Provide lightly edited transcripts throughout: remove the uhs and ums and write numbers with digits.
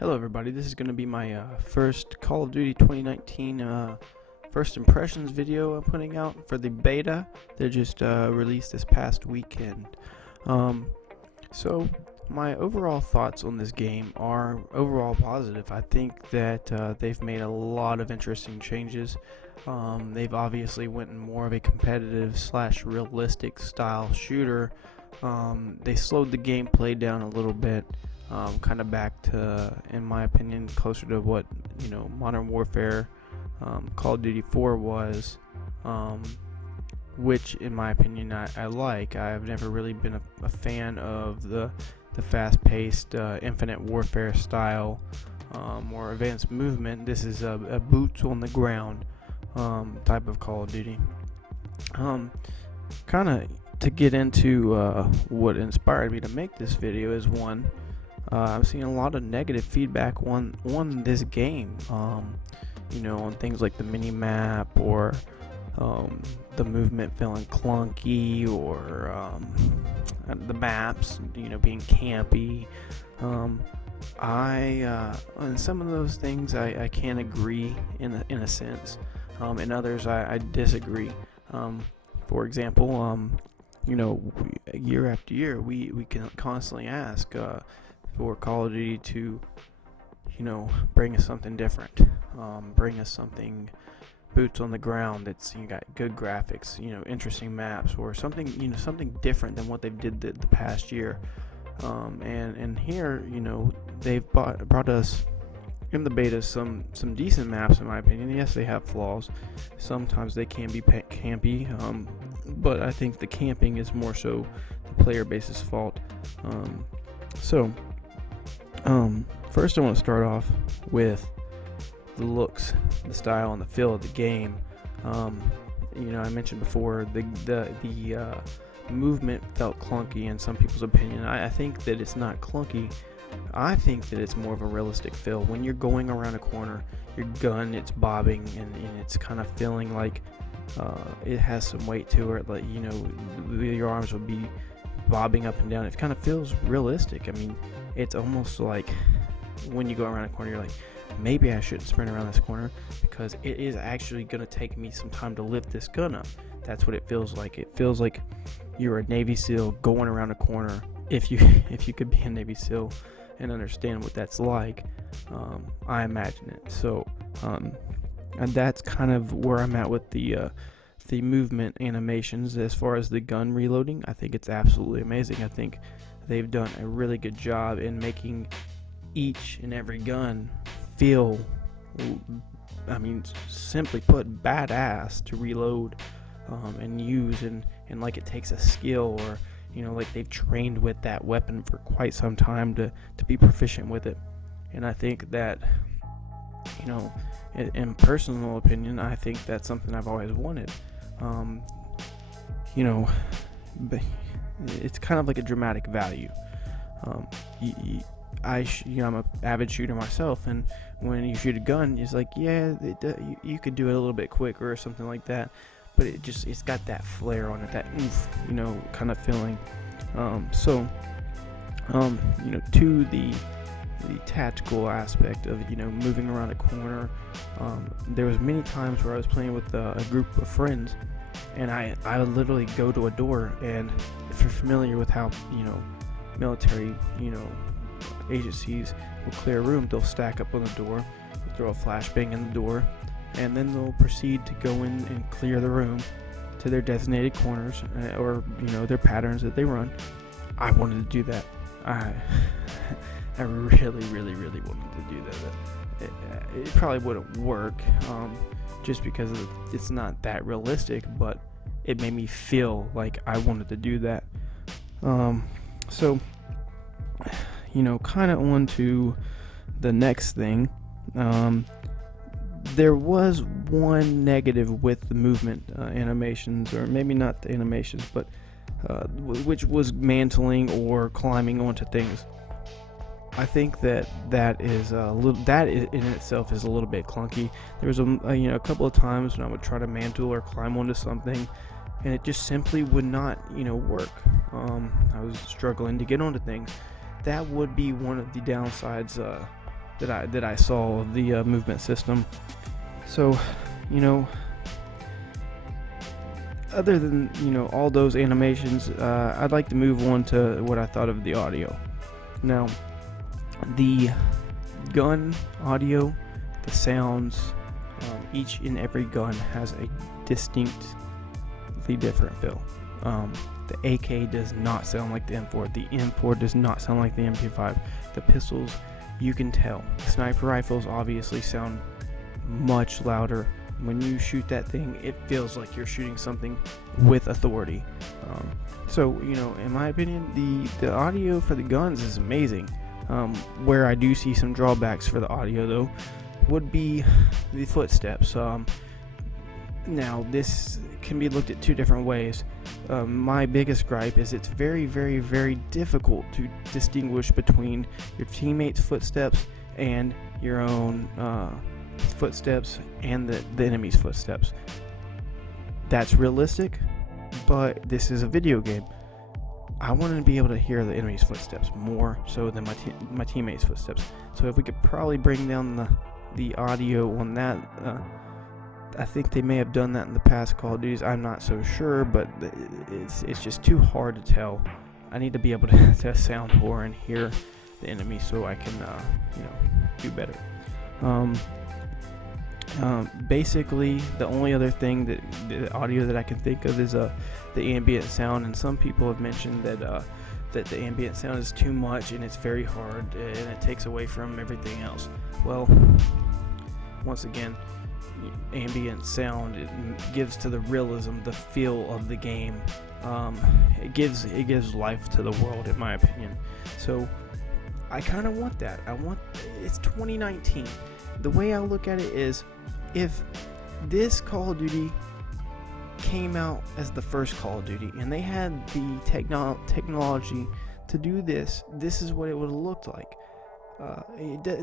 Hello everybody, this is going to be my first Call of Duty 2019 first impressions video I'm putting out for the beta. They just released this past weekend. So my overall thoughts on this game are overall positive. I think that they've made a lot of interesting changes. They've obviously went in more of a competitive / realistic style shooter. They slowed the gameplay down a little bit. Kind of back to, in my opinion, closer to what Modern Warfare, Call of Duty 4 was, which in my opinion I like. I've never really been a fan of the fast-paced Infinite Warfare style or advanced movement. This is a boots on the ground type of Call of Duty. Kind of to get into what inspired me to make this video is one. I've seen a lot of negative feedback on this game, on things like the mini map or the movement feeling clunky or the maps, being campy. On some of those things I can agree in a sense. In others I disagree. For example, year after year we can constantly ask for Call of Duty to, bring us something different, bring us something boots on the ground that's got good graphics, interesting maps, or something, something different than what they've did the past year. And here, they've brought us in the beta some decent maps in my opinion. Yes, they have flaws. Sometimes they can be campy, but I think the camping is more so the player base's fault. First I want to start off with the looks, the style, and the feel of the game. I mentioned before the movement felt clunky in some people's opinion. I think that it's not clunky. I think that it's more of a realistic feel. When you're going around a corner, your gun, it's bobbing and it's kind of feeling like it has some weight to it. Like, your arms would be bobbing up and down. It kind of feels realistic. I mean, it's almost like when you go around a corner, you're like, maybe I shouldn't sprint around this corner because it is actually going to take me some time to lift this gun up. That's what it feels like. It feels like you're a Navy SEAL going around a corner. If you could be a Navy SEAL and understand what that's like, I imagine it. So, and that's kind of where I'm at with the movement animations. As far as the gun reloading, I think it's absolutely amazing. I think they've done a really good job in making each and every gun feel, simply put, badass to reload and use, and like it takes a skill, or like they've trained with that weapon for quite some time to be proficient with it. And I think that, in personal opinion, I think that's something I've always wanted. It's kind of like a dramatic value. I'm an avid shooter myself, and when you shoot a gun, it's like, yeah, you could do it a little bit quicker or something like that, but it's got that flair on it, that oof, kind of feeling. To the tactical aspect of moving around a corner, there was many times where I was playing with a group of friends, and I would literally go to a door, and if you're familiar with how military agencies will clear a room, they'll stack up on the door, throw a flashbang in the door, and then they'll proceed to go in and clear the room to their designated corners, or their patterns that they run. I wanted to do that. I really, really, really wanted to do that. It probably wouldn't work, just because it's not that realistic, but it made me feel like I wanted to do that. Kind of on to the next thing. There was one negative with the movement animations, or maybe not the animations, but which was mantling or climbing onto things. I think that is in itself is a little bit clunky. There was a couple of times when I would try to mantle or climb onto something, and it just simply would not work. I was struggling to get onto things. That would be one of the downsides that I saw of the movement system. So, other than all those animations, I'd like to move on to what I thought of the audio. Now, the gun audio, the sounds, each and every gun has a distinctly different feel. The AK does not sound like the M4. The M4 does not sound like the MP5. The pistols, you can tell. Sniper rifles obviously sound much louder. When you shoot that thing, it feels like you're shooting something with authority. So, in my opinion, the audio for the guns is amazing. Where I do see some drawbacks for the audio, though, would be the footsteps. Now, this can be looked at two different ways. My biggest gripe is it's very, very, very difficult to distinguish between your teammates' footsteps and your own footsteps and the enemy's footsteps. That's realistic, but this is a video game. I want to be able to hear the enemy's footsteps more so than my teammates' footsteps. So if we could probably bring down the audio on that, I think they may have done that in the past Call of Duties. I'm not so sure, but it's just too hard to tell. I need to be able to sound more and hear the enemy so I can do better. Basically, the only other thing that the audio that I can think of is the ambient sound, and some people have mentioned that the ambient sound is too much and it's very hard and it takes away from everything else. Well, once again, ambient sound, it gives to the realism, the feel of the game. It gives life to the world, in my opinion. So I kind of want that. It's 2019. The way I look at it is, if this Call of Duty came out as the first Call of Duty and they had the technology to do this is what it would have looked like.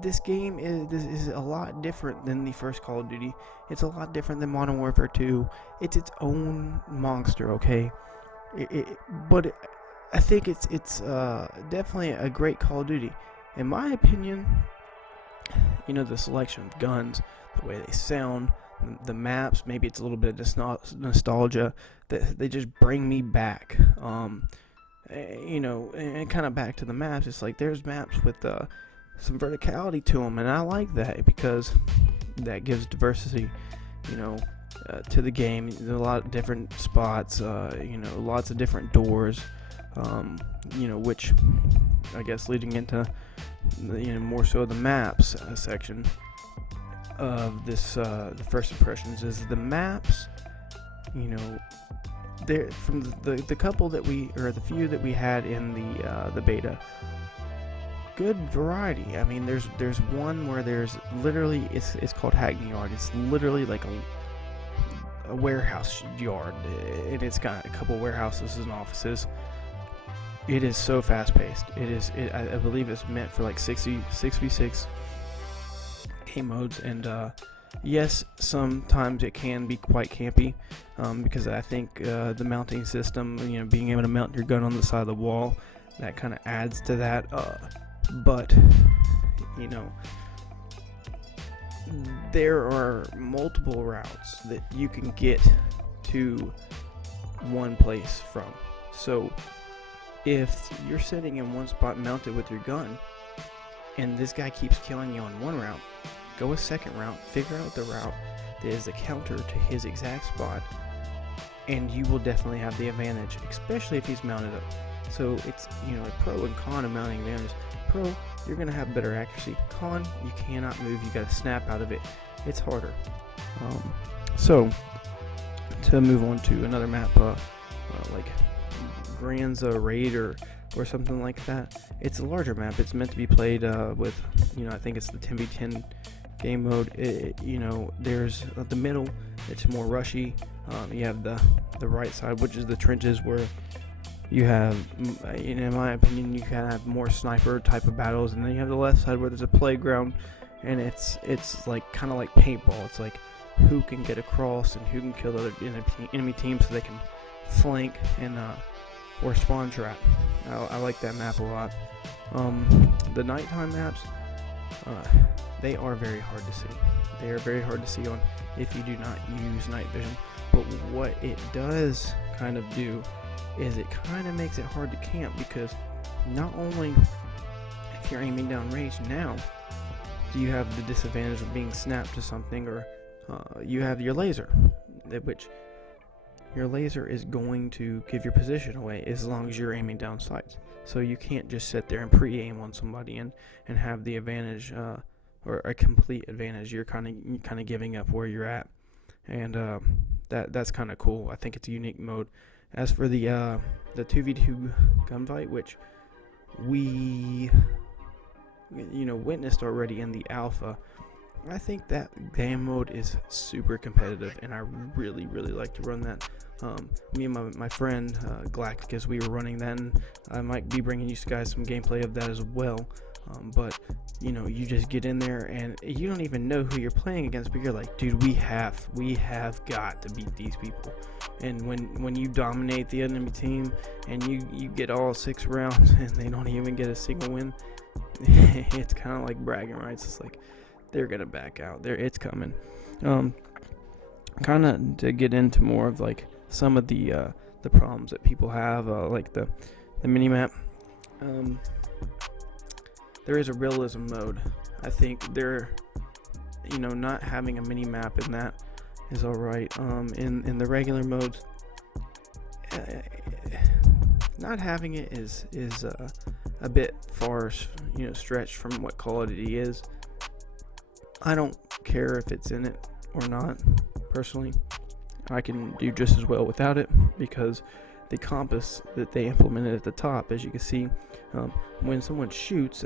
This game is a lot different than the first Call of Duty. It's a lot different than Modern Warfare 2. It's its own monster, okay? But I think it's definitely a great Call of Duty. In my opinion, the selection of guns, the way they sound, the maps, maybe it's a little bit of nostalgia that they just bring me back. And kind of back to the maps. It's like there's maps with some verticality to them, and I like that because that gives diversity, to the game. There's a lot of different spots, lots of different doors, which I guess leading into more so the maps section of this, the first impressions is the maps. There from the couple that the few that we had in the beta. Good variety. I mean, there's one where there's literally it's called Hackney Yard. It's literally like a warehouse yard, and it's got a couple warehouses and offices. It is so fast paced. I believe it's meant for like 6v6 game modes, and yes, sometimes it can be quite campy, because I think the mounting system, being able to mount your gun on the side of the wall, that kind of adds to that. But there are multiple routes that you can get to one place from. So if you're sitting in one spot mounted with your gun and this guy keeps killing you on one route, go a second route, figure out the route that is the counter to his exact spot, and you will definitely have the advantage, especially if he's mounted up. So it's a pro and con of mounting advantage. Pro, you're going to have better accuracy. Con, you cannot move, you got to snap out of it. It's harder. So to move on to another map, like Granza Raid or something like that, it's a larger map. It's meant to be played with, I think it's the 10v10 game mode. There's the middle, it's more rushy. You have the right side, which is the trenches, where you have, in my opinion, you can have more sniper type of battles, and then you have the left side where there's a playground, and it's like kind of like paintball. It's like who can get across and who can kill other enemy teams so they can flank and or spawn trap. I like that map a lot. The nighttime maps, they are very hard to see. They are very hard to see on if you do not use night vision. But what it does kind of do is it kind of makes it hard to camp, because not only if you're aiming down range now, do you have the disadvantage of being snapped to something, or you have your laser, which your laser is going to give your position away as long as you're aiming down sights. So you can't just sit there and pre-aim on somebody and have the advantage, or a complete advantage. You're kind of giving up where you're at, and that's kind of cool. I think it's a unique mode. As for the 2v2 gunfight, which we witnessed already in the alpha, I think that game mode is super competitive, and I really like to run that. Me and my friend Galacticus, we were running that, and I might be bringing you guys some gameplay of that as well. But you just get in there and you don't even know who you're playing against, but you're like, dude, we have got to beat these people. And when you dominate the enemy team and you get all 6 rounds and they don't even get a single win, it's kind of like bragging rights. It's like they're gonna back out. It's coming. Kind of to get into more of like some of the problems that people have, like the mini map. There is a realism mode. I think not having a mini map in that is alright. In the regular modes, not having it is a bit far, stretched from what Call of Duty is. I don't care if it's in it or not. Personally, I can do just as well without it, because the compass that they implemented at the top, as you can see, when someone shoots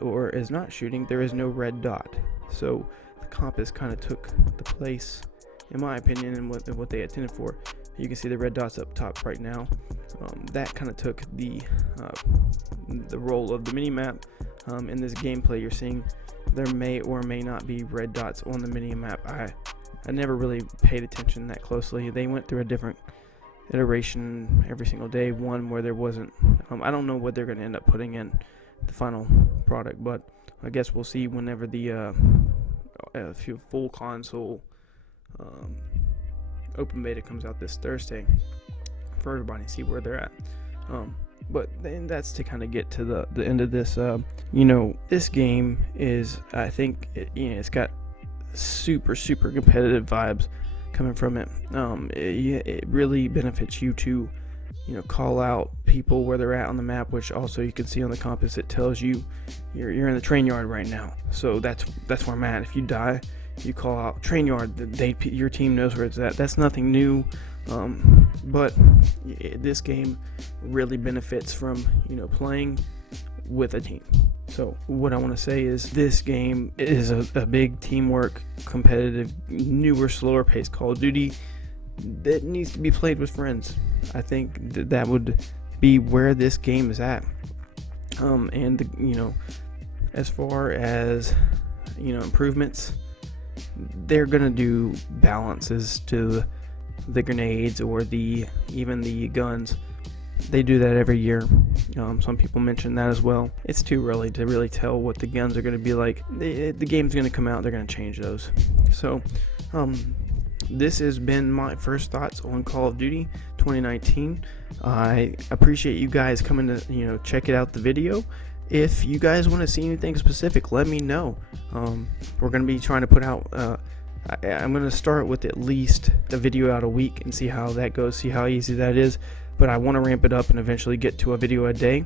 or is not shooting, there is no red dot. So the compass kind of took the place, in my opinion, and what they intended for. You can see the red dots up top right now. That kind of took the role of the mini map. In this gameplay, you're seeing there may or may not be red dots on the mini map. I never really paid attention that closely. They went through a different iteration every single day, one where there wasn't. I don't know what they're going to end up putting in the final product, but I guess we'll see whenever the full console open beta comes out this Thursday, for everybody to see where they're at. But then that's to kind of get to the end of this. This game is, I think, it's got super competitive vibes coming from it. It really benefits you to call out people where they're at on the map, which also you can see on the compass. It tells you you're in the train yard right now, so that's where I'm at. If you die, you call out train yard. Your team knows where it's at. That's nothing new, but this game really benefits from playing with a team. So what I want to say is this game is a big teamwork, competitive, newer, slower paced Call of Duty that needs to be played with friends. I think that would be where this game is at. And as far as improvements, they're gonna do balances to the grenades or even the guns. They do that every year. Some people mention that as well. It's too early to really tell what the guns are going to be like. The game's going to come out, they're going to change those. So this has been my first thoughts on Call of Duty 2019. I appreciate you guys coming to check it out, the video. If you guys want to see anything specific, let me know. We're going to be trying to put out I'm going to start with at least a video out a week and see how that goes, see how easy that is. But I want to ramp it up and eventually get to a video a day.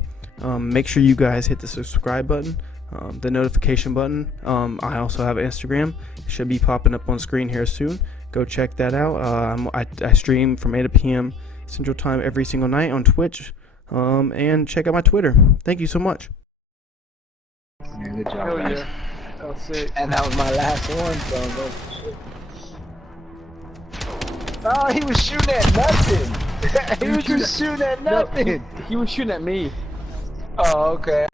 Make sure you guys hit the subscribe button, the notification button. I also have Instagram. It should be popping up on screen here soon. Go check that out. I stream from 8 p.m. Central Time every single night on Twitch. And check out my Twitter. Thank you so much. Yeah, good job, guys. Yeah. That's it. And that was my last one, so oh, he was shooting at nothing. He was just shooting at nothing. No, he was shooting at me. Oh, okay.